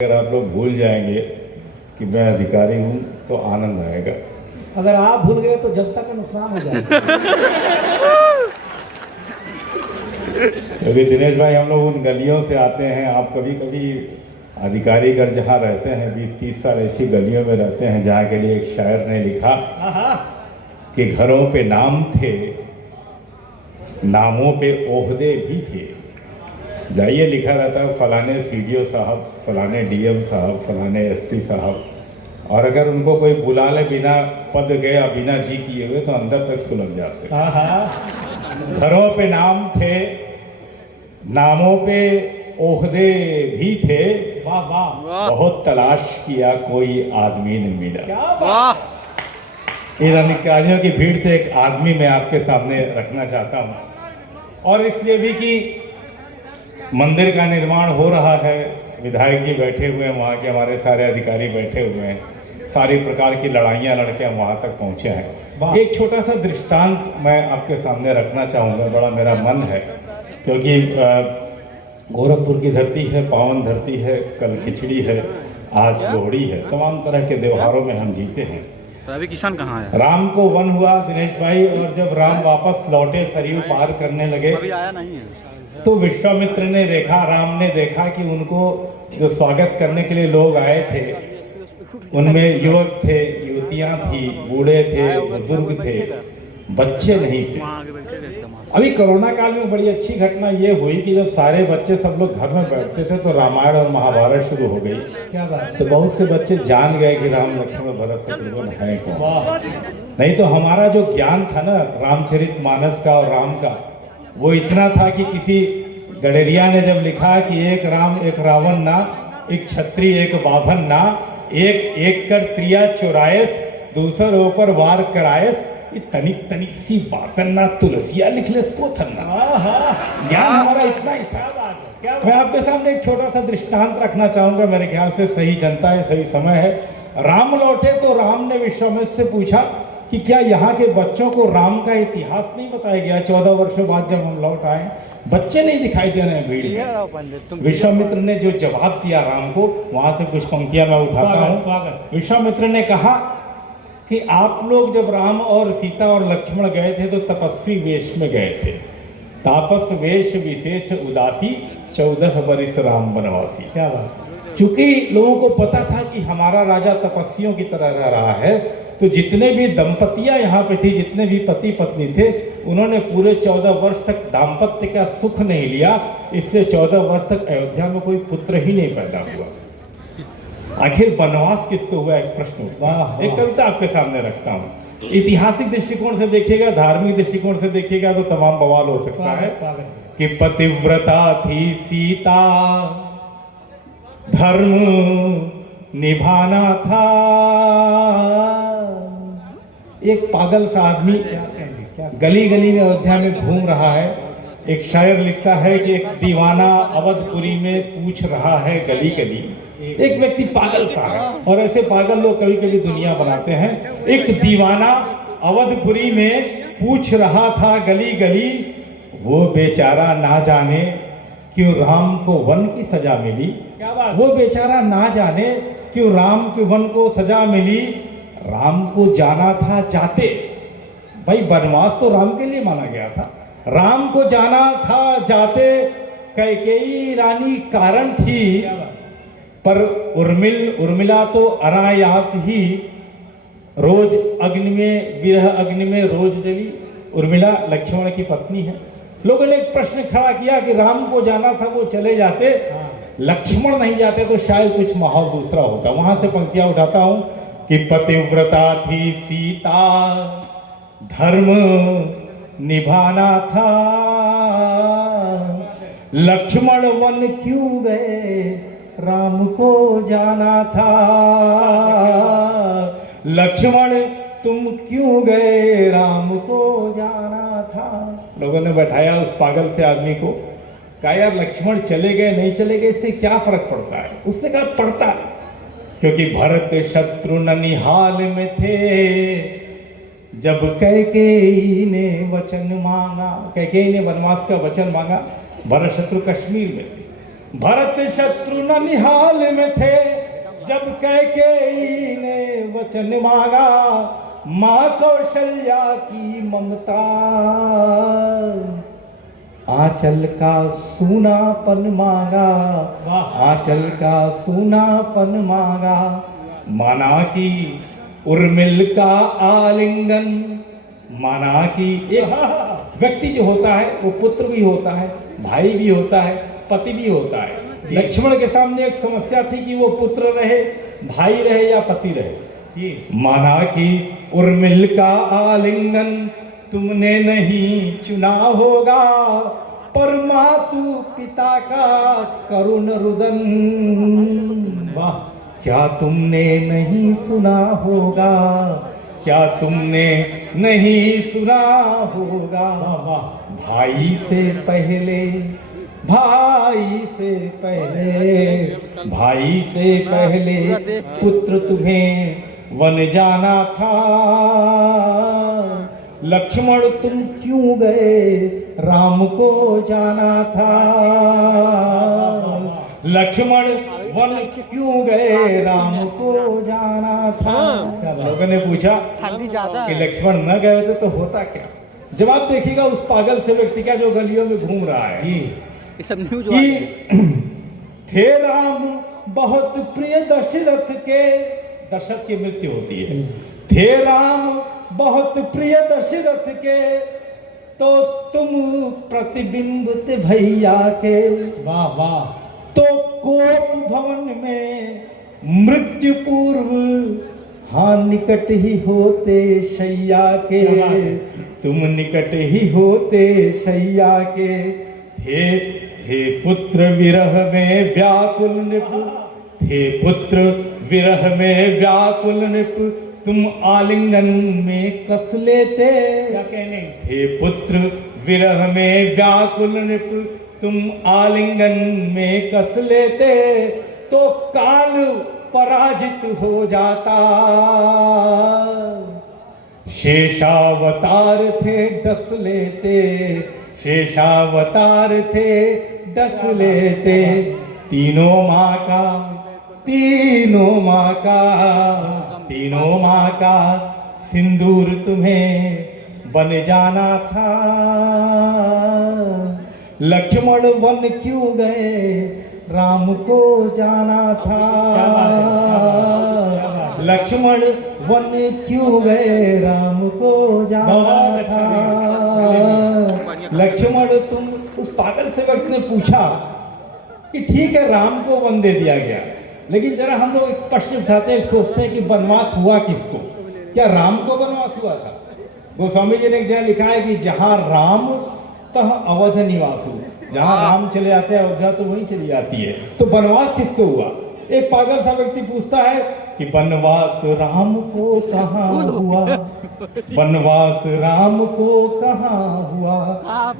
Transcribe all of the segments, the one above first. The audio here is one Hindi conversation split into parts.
अगर आप लोग भूल जाएंगे कि मैं अधिकारी हूँ तो आनंद आएगा। अगर आप भूल गए तो जनता का नुकसान हो जाएगा। क्योंकि दिनेश भाई, हम लोग उन गलियों से आते हैं। आप कभी कभी अधिकारीगढ़ जहाँ रहते हैं 20-30 साल ऐसी गलियों में रहते हैं जहाँ के लिए एक शायर ने लिखा कि घरों पे नाम थे, नामों पे ओहदे भी थे। जाइए, लिखा रहता है फलाने सीडीओ साहब, फलाने डीएम साहब, फलाने एसपी साहब, और अगर उनको कोई बुला ले बिना पद गया, बिना जी किए हुए, तो अंदर तक सुलग जाते। घरों पे नाम थे, नामों पे ओहदे भी थे। वाह वाह, बहुत तलाश किया, कोई आदमी नहीं मिला। क्या बात। इन अधिकारियों की भीड़ से एक आदमी मैं आपके सामने रखना चाहता हूँ, और इसलिए भी कि मंदिर का निर्माण हो रहा है, विधायक जी बैठे हुए हैं, वहाँ के हमारे सारे अधिकारी बैठे हुए हैं, सारी प्रकार की लड़ाइयाँ लड़के हम वहाँ तक पहुँचे हैं। एक छोटा सा दृष्टांत मैं आपके सामने रखना चाहूँगा, बड़ा मेरा मन है, क्योंकि गोरखपुर की धरती है, पावन धरती है, कल खिचड़ी है, आज लोहड़ी है, तमाम तरह के त्योहारों में हम जीते हैं। अभी किसान कहाँ है? राम को वन हुआ दिनेश भाई, और जब राम वापस लौटे, सरयू पार करने लगे, अभी आया नहीं है। तो विश्वामित्र ने देखा, राम ने देखा कि उनको जो स्वागत करने के लिए लोग आए थे, उनमें युवक थे, युवतियां थी, बूढ़े थे, बुजुर्ग थे, बच्चे नहीं थे। अभी कोरोना काल में बड़ी अच्छी घटना ये हुई कि जब सारे बच्चे सब लोग घर में बैठते थे तो रामायण और महाभारत शुरू हो गई। क्या बात। तो बहुत से बच्चे जान गए कि राम, लक्ष्मण, भरत, शत्रुघ्न है कौन। नहीं तो हमारा जो ज्ञान था ना रामचरितमानस का और राम का, वो इतना था कि किसी गडेरिया ने जब लिखा कि एक राम एक रावण ना, एक क्षत्रिय एक बाभन ना, एक एक कर त्रिया चौरायस, दूसर ऊपर वार करायस, ये तनिक तनिक सी बातन ना, तुलसिया लिख ले स्पोथन ना। ज्ञान हमारा इतना ही था। मैं आपके सामने एक छोटा सा दृष्टांत रखना चाहूंगा, मेरे ख्याल से सही जनता है, सही समय है। राम लौटे तो राम ने विश्वामित्र से पूछा कि क्या यहाँ के बच्चों को राम का इतिहास नहीं बताया गया? 14 वर्षों बाद जब हम लौट आए, बच्चे नहीं दिखाई दे रहे हैं भीड़ में। विश्वामित्र ने जो जवाब दिया राम को, वहां से कुछ पंक्तियां मैं उठाता हूँ। विश्वामित्र ने कहा कि आप लोग जब राम और सीता और लक्ष्मण गए थे तो तपस्वी वेश में गए थे, तापस वेश विशेष उदासी, 14 वर्ष राम बनवासी। क्या बात। क्योंकि लोगों को पता था कि हमारा राजा तपस्वियों की तरह रह रहा है, तो जितने भी दंपतियां यहाँ पे थी, जितने भी पति पत्नी थे, उन्होंने पूरे 14 वर्ष तक दाम्पत्य का सुख नहीं लिया, इसलिए 14 वर्ष तक अयोध्या में कोई पुत्र ही नहीं पैदा हुआ। आखिर वनवास किसको हुआ, एक प्रश्न उठता है। एक कविता आपके सामने रखता हूँ। ऐतिहासिक दृष्टिकोण से देखिएगा, धार्मिक दृष्टिकोण से देखिएगा तो तमाम बवाल हो सकता है कि पतिव्रता थी सीता, धर्म निभाना था। एक पागल सा आदमी गली गली में अयोध्या में घूम रहा है। एक शायर लिखता है कि एक दीवाना अवधपुरी में पूछ रहा है गली गली। एक व्यक्ति पागल सा है, और ऐसे पागल लोग कभी कभी दुनिया बनाते हैं। एक दीवाना अवधपुरी में पूछ रहा था गली गली, वो बेचारा ना जाने क्यों राम को वन की सजा मिली। वो बेचारा ना जाने क्यों राम के वन को सजा मिली। राम को जाना था जाते, भाई वनवास तो राम के लिए माना गया था। राम को जाना था जाते, कैकेयी रानी कारण थी, पर उर्मिला तो अनायास ही रोज अग्नि में, विरह अग्नि में रोज जली। उर्मिला लक्ष्मण की पत्नी है। लोगों ने एक प्रश्न खड़ा किया कि राम को जाना था, वो चले जाते, लक्ष्मण नहीं जाते तो शायद कुछ माहौल दूसरा होता। वहां से पंक्तियां उठाता हूं कि पतिव्रता थी सीता, धर्म निभाना था, लक्ष्मण वन क्यों गए, राम को जाना था। लक्ष्मण तुम क्यों गए, राम को जाना था। लोगों ने बैठाया उस पागल से आदमी को, कहा यार लक्ष्मण चले गए नहीं चले गए इससे क्या फर्क पड़ता है? उसने कहा पड़ता, क्योंकि भरत शत्रुघ्न निहाल में थे, जब कैकेयी ने वचन मांगा। कैकेयी ने वनवास का वचन मांगा, भरत शत्रु कश्मीर में थे। भरत शत्रुघ्न निहाल में थे जब कैकेयी ने वचन मांगा, मां कौशल्या की ममता आंचल का सूनापन मांगा, आंचल का सूनापन मांगा, माना कि उर्मिल का आलिंगन, माना कि एक व्यक्ति जो होता है वो पुत्र भी होता है, भाई भी होता है, पति भी होता है। लक्ष्मण के सामने एक समस्या थी कि वो पुत्र रहे, भाई रहे या पति रहे। माना कि उर्मिल का आलिंगन तुमने नहीं चुना होगा, पर मातु पिता का करुण रुदन वाह क्या तुमने नहीं सुना होगा, क्या तुमने नहीं सुना होगा। भाई से पहले, भाई से पहले, भाई से पहले पुत्र तुम्हें वन जाना था। लक्ष्मण तुम क्यों गए, राम को जाना था। लक्ष्मण वन क्यों गए, राम को जाना था। लोगों ने पूछा कि लक्ष्मण न गए तो होता क्या। जवाब देखिएगा उस पागल से व्यक्ति का जो गलियों में घूम रहा है ये सब न्यूज थे राम बहुत प्रिय दशरथ के, दशरथ की मृत्यु होती है। थे राम बहुत प्रिय दशरथ के, तो तुम प्रतिबिंब थे भैया के। वाह वाह। तो कोप भवन में मृत्यु पूर्व, हाँ निकट ही होते शैया के, तुम निकट ही होते शैया के। थे पुत्र विरह में व्याकुल नृप, थे पुत्र विरह में व्याकुल नृप, तुम आलिंगन में कस लेते। क्या कहने, थे पुत्र विरह में व्याकुल नृप, तुम आलिंगन में कस लेते, तो काल पराजित हो जाता। शेषावतार थे डस लेते, शेषावतार थे डस लेते। तीनों माँ का, तीनों माँ का, तीनों माँ का सिंदूर तुम्हें बन जाना था। लक्ष्मण वन क्यों गए, राम को जाना था। लक्ष्मण वन क्यों गए, राम को जाना था। लक्ष्मण तुम, उस पागल सेवक ने पूछा कि ठीक है राम को वन दे दिया गया, लेकिन जरा हम लोग एक प्रश्न उठाते हैं, सोचते हैं कि वनवास हुआ किसको। क्या राम को वनवास हुआ था। गोस्वामी जी ने एक जगह लिखा है कि जहां राम तह अवध निवासु, जहां राम चले जाते हैं अयोध्या तो वहीं चली जाती है। तो वनवास किसको हुआ। एक पागल सा व्यक्ति पूछता है कि वनवास राम को कहाँ हुआ, वनवास राम को कहाँ हुआ।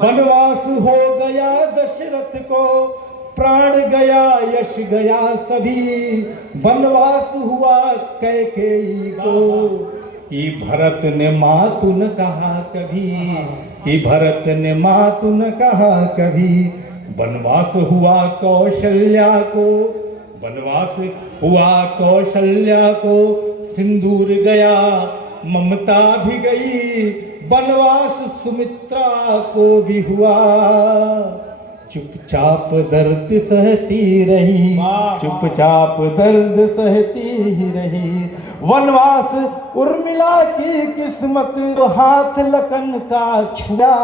वनवास हो गया दशरथ को, प्राण गया यश गया सभी। वनवास हुआ कैकेयी को, कि भरत ने मातु न कहा कभी, कि भरत ने मातु न कहा कभी। वनवास हुआ कौशल्या को, वनवास हुआ कौशल्या को, सिंदूर गया ममता भी गई। वनवास सुमित्रा को भी हुआ, चुपचाप दर्द सहती रही, चुपचाप दर्द सहती ही रही। वनवास उर्मिला की किस्मत, हाथ लखन का छुआ।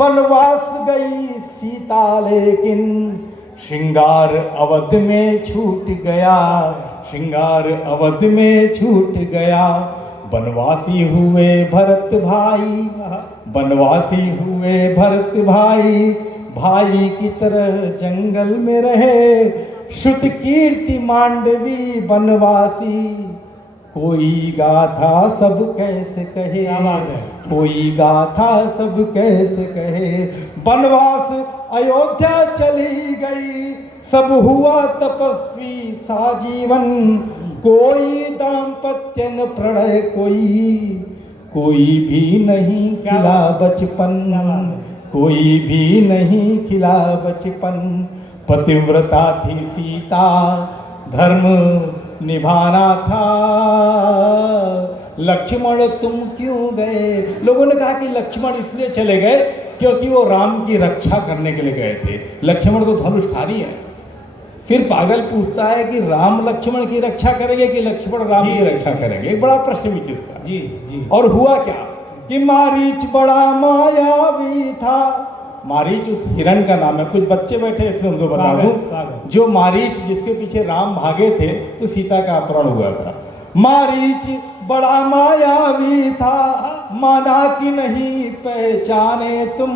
वनवास गई सीता लेकिन, श्रृंगार अवध में छूट गया, श्रृंगार अवध में छूट गया। वनवासी हुए भरत भाई, वनवासी हुए भरत भाई। भाई की तरह जंगल में रहे, श्रुत कीर्ति मांडवी वनवासी। कोई गाथा सब कैसे कहे, कोई गाथा सब कैसे कहे। वनवास अयोध्या चली गई, सब हुआ तपस्वी साजीवन। कोई दाम्पत्य न प्रणय कोई भी नहीं खिला बचपन, कोई भी नहीं खिला बचपन। पतिव्रता थी सीता, धर्म निभाना था। लक्ष्मण तुम क्यों गए? लोगों ने कहा कि लक्ष्मण इसलिए चले गए क्योंकि वो राम की रक्षा करने के लिए गए थे। लक्ष्मण तो धनुषधारी है। फिर पागल पूछता है कि राम लक्ष्मण की रक्षा करेंगे कि लक्ष्मण राम की रक्षा करेंगे? एक बड़ा प्रश्न विचित्र था। जी जी। और हुआ क्या कि मारीच बड़ा मायावी था। मारीच उस हिरण का नाम है। कुछ बच्चे बैठे इसलिए उनको बता दूं, जो मारीच जिसके पीछे राम भागे थे तो सीता का अपहरण हुआ था। मारीच बड़ा मायावी था, माना कि नहीं पहचाने तुम,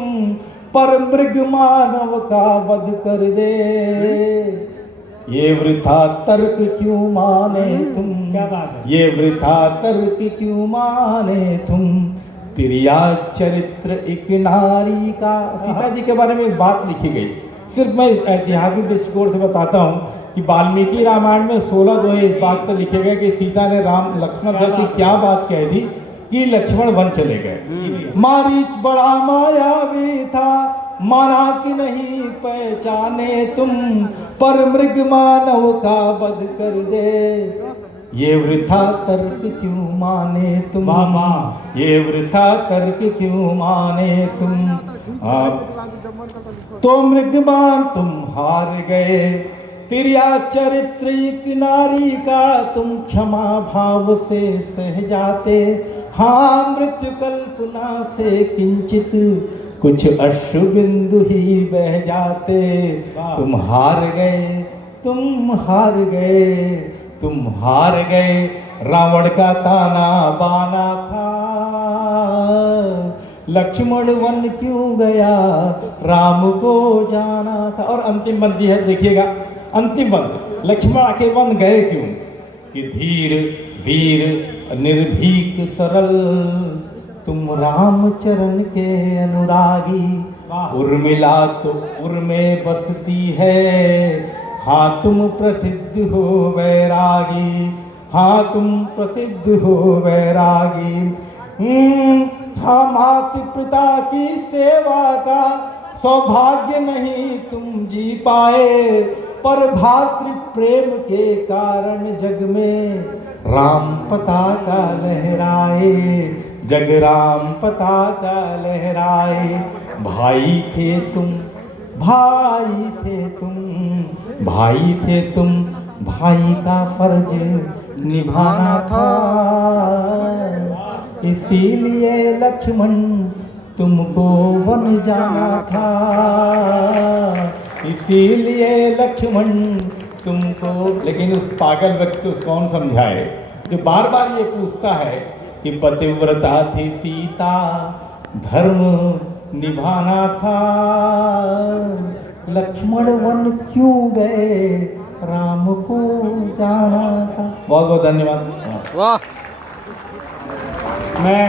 पर मृग मानव का वध कर दे। ये वृथा तर्क क्यों माने तुम? क्या बात है? ये वृथा तर्क क्यों माने तुम? तिरिया चरित्र एक नारी का। सीता जी के बारे में एक बात लिखी गई। सिर्फ मैं ऐतिहासिक दृष्टिकोण से बताता हूँ कि वाल्मीकि रामायण में 16 दोहे इस बात पर लिखे गए कि सीता ने राम लक्ष्मण से क्या बात कह दी कि लक्ष्मण वन चले गए। मारीच बड़ा मायावी था, माना कि नहीं पहचाने तुम, पर मृग मानव का वध कर दे। ये वृथा तर्क क्यों माने तुम? ये वृथा तर्क क्यों माने तुम? तो मृगमान तुम हार गए, तिरिया चरित्र एक नारी का तुम क्षमा भाव से सह जाते। हाँ मृत्यु कल्पना से किंचित कुछ अश्रु बिंदु ही बह जाते। तुम हार गए, तुम हार गए, तुम हार गए। रावण का ताना बाना था, लक्ष्मण वन क्यों गया, राम को जाना था। और अंतिम बंदी है, देखिएगा अंतिम बंद, लक्ष्मण आखिर वन गए क्यों? कि धीर वीर निर्भीक सरल, तुम राम चरण के अनुरागी। उर्मिला तो उर में बसती है, हाँ तुम प्रसिद्ध हो वैरागी। हाँ तुम प्रसिद्ध हो वैरागी। हाँ माता पिता की सेवा का सौभाग्य नहीं तुम जी पाए, पर भातृ प्रेम के कारण जग में राम पताका लहराए। जग राम पताका लहराए। भाई थे तुम, भाई थे तुम, भाई थे तुम, भाई का फर्ज निभाना था। इसीलिए लक्ष्मण तुमको वन जाना था। इसीलिए लक्ष्मण तुमको। लेकिन उस पागल व्यक्ति को कौन समझाए जो बार बार ये पूछता है कि पतिव्रता थी सीता, धर्म निभाना था। लक्ष्मण वन क्यों गए, राम को जाना था। बहुत बहुत धन्यवाद। वाह। मैं